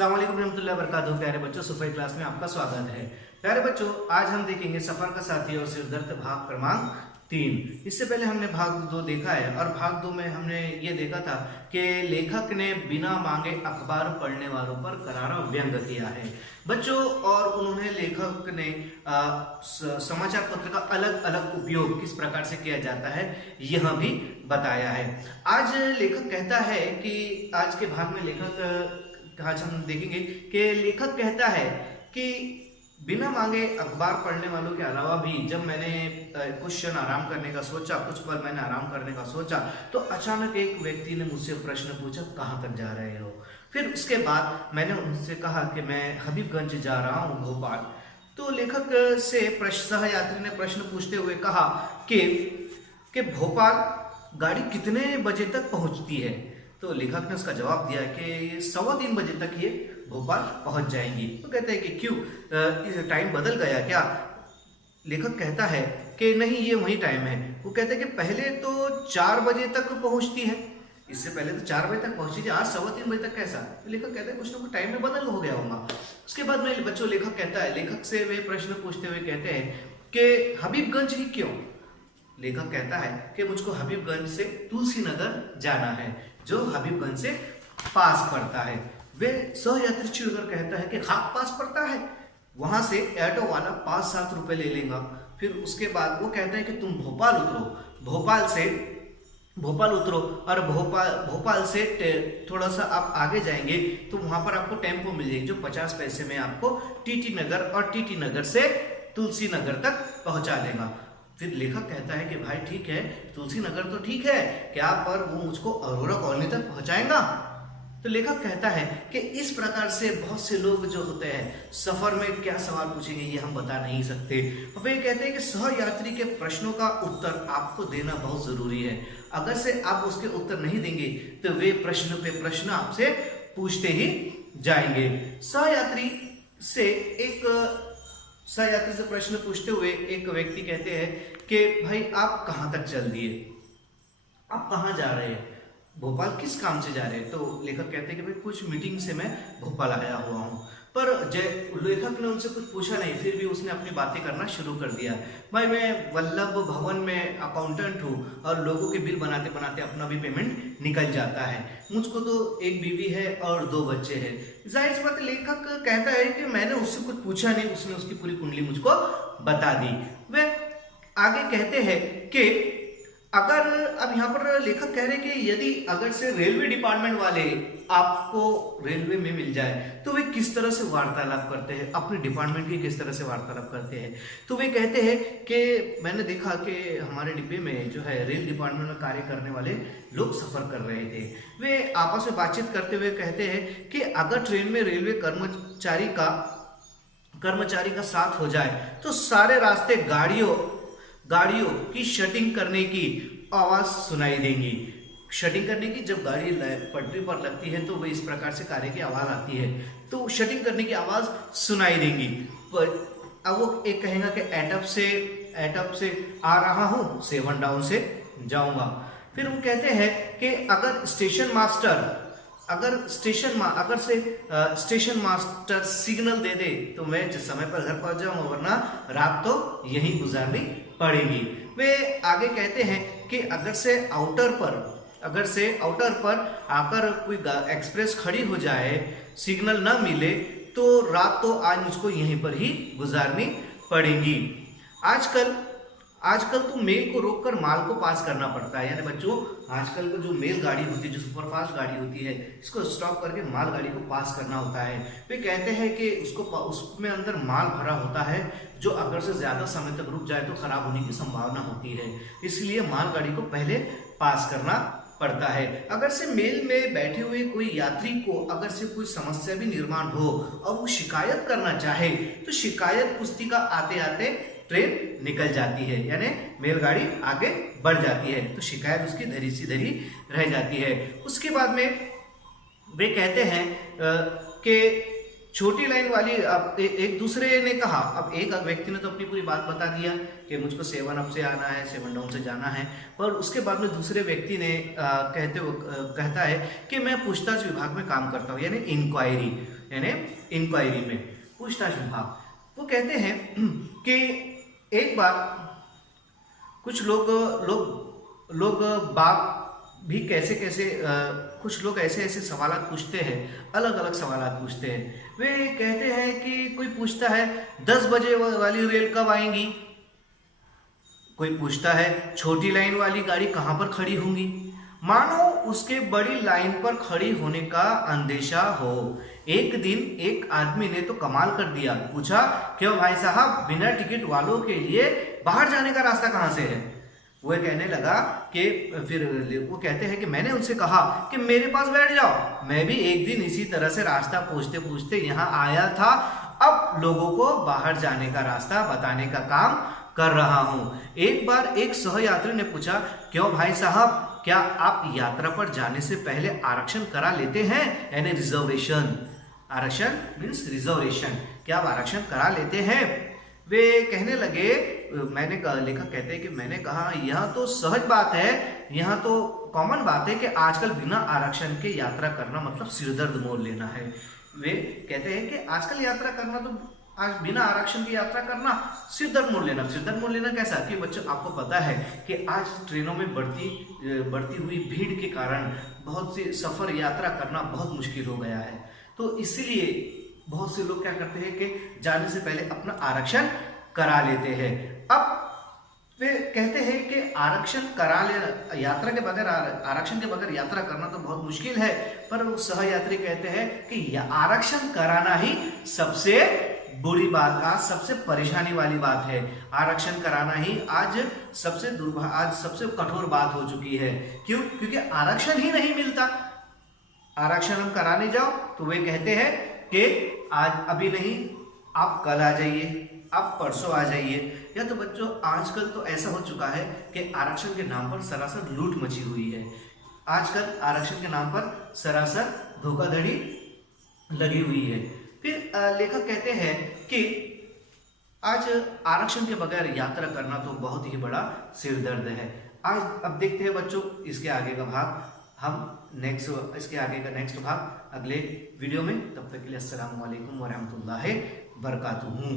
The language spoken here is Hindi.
अस्सलाम वालेकुम रहमतुल्लाहि व बरकातहू। प्यारे बच्चों, सफाई क्लास में आपका स्वागत है। प्यारे बच्चों, आज हम देखेंगे सफर का साथी और सिरदर्द भाग क्रमांक 3। इससे पहले हमने भाग 2 देखा है और भाग 2 में हमने ये देखा था कि लेखक ने बिना मांगे अखबार पढ़ने वालों पर करारा व्यंग किया है बच्चों, और उन्होंने लेखक ने समाचार पत्र का अलग अलग उपयोग किस प्रकार से किया जाता है यह भी बताया है। आज लेखक कहता है कि आज के भाग में लेखक आज हम देखेंगे कि लेखक कहता है कि बिना मांगे अखबार पढ़ने वालों के अलावा भी जब मैंने कुछ क्षण आराम करने का सोचा, कुछ पल मैंने आराम करने का सोचा, तो अचानक एक व्यक्ति ने मुझसे प्रश्न पूछा, कहाँ तक जा रहे हो। फिर उसके बाद मैंने उनसे कहा कि मैं हबीबगंज जा रहा हूँ, भोपाल। तो लेखक से सहयात्री ने प्रश्न पूछते हुए कहा कि भोपाल गाड़ी कितने बजे तक पहुंचती है। तो लेखक ने उसका जवाब दिया कि 3:15 बजे तक ये भोपाल पहुंच जाएंगी। तो कहते हैं कि क्यों, टाइम बदल गया क्या। लेखक कहता है कि नहीं, ये वही टाइम है। वो कहते हैं कि पहले तो 4 बजे तक पहुंचती है, इससे पहले तो 4 बजे तक पहुंची थी, आज 3:15 बजे तक कैसा। तो लेखक कहता है कुछ ना कुछ टाइम में बदल हो गया होगा। उसके बाद में बच्चों लेखक कहता है, लेखक से वे प्रश्न पूछते हुए कहते हैं कि हबीबगंज ही क्यों। लेखक कहता है कि मुझको हबीबगंज से तुलसी नगर जाना है, जो हबीबगंज से पास पड़ता है। वे सहयात्री चिड़कर कहता है कि खाक पास पड़ता है, वहां से ऑटो वाला 5-7 रुपए ले लेगा। फिर उसके बाद वो कहता है कि तुम भोपाल उतरो, भोपाल उतरो और भोपाल से थोड़ा सा आप आगे जाएंगे तो वहां पर आपको टेम्पो मिल जाएगी, जो 50 पैसे में आपको टीटी नगर और टीटी नगर से तुलसी नगर तक पहुंचा देगा। फिर लेखक कहता है कि भाई ठीक है, तुलसी नगर तो ठीक है, क्या पर वो मुझको अरोरा कॉलोनी तक पहुंचाएगा। तो लेखक कहता है कि इस प्रकार से बहुत से लोग जो होते हैं सफर में क्या सवाल पूछेंगे ये हम बता नहीं सकते। वे कहते हैं कि सहयात्री के प्रश्नों का उत्तर आपको देना बहुत जरूरी है। अगर से आप उसके उत्तर नहीं देंगे तो वे प्रश्न पे प्रश्न आपसे पूछते ही जाएंगे। सहयात्री से प्रश्न पूछते हुए एक व्यक्ति कहते हैं कि भाई आप कहाँ तक चल दिए, आप कहाँ जा रहे हैं, भोपाल किस काम से जा रहे हैं। तो लेखक कहते हैं कि भाई कुछ मीटिंग से मैं भोपाल आया हुआ हूँ। पर लेखक ने उनसे कुछ पूछा नहीं, फिर भी उसने अपनी बातें करना शुरू कर दिया। भाई मैं वल्लभ भवन में अकाउंटेंट हूँ और लोगों के बिल बनाते बनाते अपना भी पेमेंट निकल जाता है। मुझको तो एक बीवी है और 2 बच्चे हैं। जाहिर सी बात लेखक कहता है कि मैंने उससे कुछ पूछा नहीं, उसने उसकी पूरी कुंडली मुझको बता दी। वे आगे कहते हैं कि अगर अब यहाँ पर लेखक कह रहे हैं कि यदि अगर से रेलवे डिपार्टमेंट वाले आपको रेलवे में मिल जाए तो वे किस तरह से वार्तालाप करते हैं, अपने डिपार्टमेंट की किस तरह से वार्तालाप करते हैं। तो वे कहते हैं कि मैंने देखा कि हमारे डिब्बे में जो है रेल डिपार्टमेंट में कार्य करने वाले लोग सफर कर रहे थे। वे आपस में बातचीत करते हुए कहते हैं कि अगर ट्रेन में रेलवे कर्मचारी का साथ हो जाए तो सारे रास्ते गाड़ियों की शटिंग करने की आवाज सुनाई देंगी। शटिंग करने की, जब गाड़ी पटरी पर लगती है तो वो इस प्रकार से कार्य की आवाज आती है, तो शटिंग करने की आवाज सुनाई देंगी। अब वो एक कहेगा कि एटअप से आ रहा हूं, 7 डाउन से जाऊंगा। फिर वो कहते हैं कि अगर स्टेशन मास्टर सिग्नल दे दे तो मैं समय पर घर पहुंच जाऊंगा, वरना रात तो यहीं गुजारनी पड़ेगी। वे आगे कहते हैं कि अगर से आउटर पर आकर कोई एक्सप्रेस खड़ी हो जाए, सिग्नल ना मिले तो रात तो आज मुझको यहीं पर ही गुजारनी पड़ेगी। आजकल तो मेल को रोककर माल को पास करना पड़ता है। यानी बच्चों, आजकल को जो मेल गाड़ी होती है, जो सुपरफास्ट गाड़ी होती है, इसको स्टॉप करके माल गाड़ी को पास करना होता है। वे कहते हैं कि उसमें अंदर माल भरा होता है, जो अगर से ज्यादा समय तक रुक जाए तो खराब होने की संभावना होती है, इसलिए माल गाड़ी को पहले पास करना पड़ता है। अगर से मेल में बैठे हुए कोई यात्री को अगर से कोई समस्या भी निर्माण हो और वो शिकायत करना चाहे तो शिकायत पुस्तिका आते आते ट्रेन निकल जाती है, यानी रेलगाड़ी आगे बढ़ जाती है, तो शिकायत उसकी धरी सी धरी रह जाती है। उसके बाद में वे कहते हैं कि छोटी लाइन वाली, अब एक दूसरे ने कहा, अब एक व्यक्ति ने तो अपनी पूरी बात बता दिया कि मुझको 7 अप से आना है, 7 डाउन से जाना है, पर उसके बाद में दूसरे व्यक्ति ने कहता है कि मैं पूछताछ विभाग में काम करता हूँ, यानी इंक्वायरी। यानी इंक्वायरी में, पूछताछ विभाग। वो कहते हैं कि एक बार कुछ लोग बाप भी कैसे कैसे कुछ लोग ऐसे ऐसे सवाल पूछते हैं, अलग अलग सवाल पूछते हैं। वे कहते हैं कि कोई पूछता है 10 बजे वाली रेल कब आएंगी, कोई पूछता है छोटी लाइन वाली गाड़ी कहाँ पर खड़ी होंगी, मानो उसके बड़ी लाइन पर खड़ी होने का अंदेशा हो। एक दिन एक आदमी ने तो कमाल कर दिया, पूछा क्यों भाई साहब बिना टिकट वालों के लिए बाहर जाने का रास्ता कहाँ से है। वो कहने लगा कि फिर वो कहते हैं कि मैंने उनसे कहा कि मेरे पास बैठ जाओ, मैं भी एक दिन इसी तरह से रास्ता पूछते पूछते यहाँ आया था, अब लोगों को बाहर जाने का रास्ता बताने का काम कर रहा हूँ। एक बार एक सहयात्री ने पूछा क्यों भाई साहब क्या आप यात्रा पर जाने से पहले आरक्षण करा लेते हैं, यानी रिजर्वेशन, आरक्षण मीन्स रिजर्वेशन, क्या आप आरक्षण करा लेते हैं। वे कहने लगे, लेखक कहते हैं कि मैंने कहा यह तो सहज बात है, यह तो कॉमन बात है कि आजकल बिना आरक्षण के यात्रा करना मतलब सिरदर्द मोल लेना है। वे कहते हैं कि आजकल यात्रा करना तो आज बिना आरक्षण की यात्रा करना सिरदर्द मोल लेना। सिरदर्द मोल लेना कैसा कि बच्चों आपको पता है कि आज ट्रेनों में बढ़ती हुई भीड़ के कारण बहुत से सफर यात्रा करना बहुत मुश्किल हो गया है। तो इसलिए बहुत से लोग क्या करते हैं कि जाने से पहले अपना आरक्षण करा लेते हैं। अब वे कहते हैं कि आरक्षण करा लेना, यात्रा के बगैर आरक्षण के बगैर यात्रा करना तो बहुत मुश्किल है, पर वो सहयात्री कहते हैं कि आरक्षण कराना ही सबसे बुरी बात, आज सबसे परेशानी वाली बात है। आरक्षण कराना ही आज सबसे कठोर बात हो चुकी है। क्यों? क्योंकि आरक्षण ही नहीं मिलता। आरक्षण हम कराने जाओ तो वे कहते हैं कि आज अभी नहीं, आप कल आ जाइए, आप परसों आ जाइए। या तो बच्चों आजकल तो ऐसा हो चुका है कि आरक्षण के नाम पर सरासर लूट मची हुई है। आजकल आरक्षण के नाम पर सरासर धोखाधड़ी लगी हुई है। फिर लेखक कहते हैं कि आज आरक्षण के बगैर यात्रा करना तो बहुत ही बड़ा सिरदर्द है। आज अब देखते हैं बच्चों इसके आगे का भाग, हम इसके आगे का नेक्स्ट भाग अगले वीडियो में। तब तक के लिए अस्सलाम वालेकुम वरहमतुल्लाहि बरकातुहू।